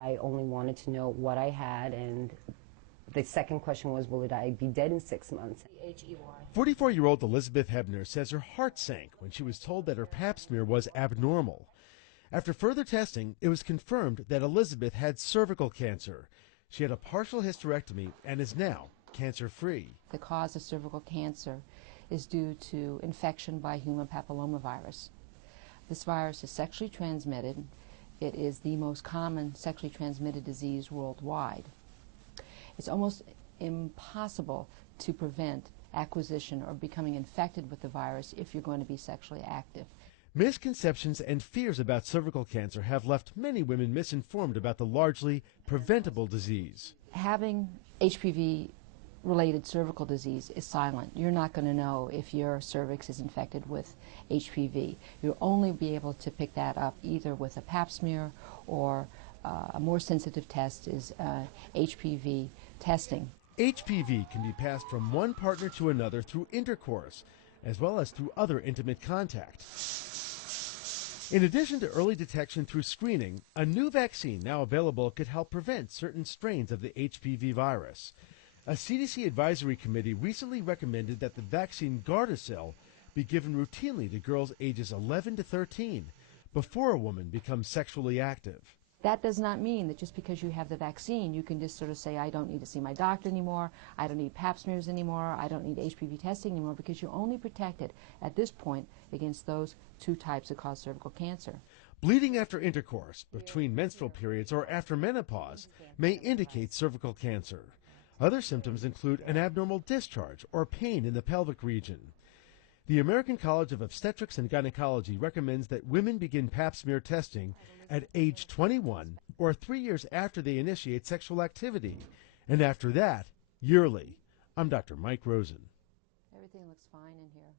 I only wanted to know what I had, and the second question was, will I be dead in 6 months? 44-year-old Elizabeth Hebner says her heart sank when she was told that her pap smear was abnormal. After further testing, it was confirmed that Elizabeth had cervical cancer. She had a partial hysterectomy and is now cancer-free. The cause of cervical cancer is due to infection by human papillomavirus. This virus is sexually transmitted. It is the most common sexually transmitted disease worldwide. It's almost impossible to prevent acquisition or becoming infected with the virus if you're going to be sexually active. Misconceptions and fears about cervical cancer have left many women misinformed about the largely preventable disease. Having HPV-related cervical disease is silent. You're not going to know if your cervix is infected with HPV. You'll only be able to pick that up either with a pap smear or a more sensitive test is HPV testing. HPV can be passed from one partner to another through intercourse, as well as through other intimate contact. In addition to early detection through screening, a new vaccine now available could help prevent certain strains of the HPV virus. A CDC advisory committee recently recommended that the vaccine Gardasil be given routinely to girls ages 11 to 13 before a woman becomes sexually active. That does not mean that just because you have the vaccine, you can just sort of say, I don't need to see my doctor anymore, I don't need pap smears anymore, I don't need HPV testing anymore, because you're only protected at this point against those two types that cause cervical cancer. Bleeding after intercourse, between menstrual periods, or after menopause may indicate cervical cancer. Other symptoms include an abnormal discharge or pain in the pelvic region. The American College of Obstetrics and Gynecology recommends that women begin pap smear testing at age 21 or 3 years after they initiate sexual activity, and after that, yearly. I'm Dr. Mike Rosen. Everything looks fine in here.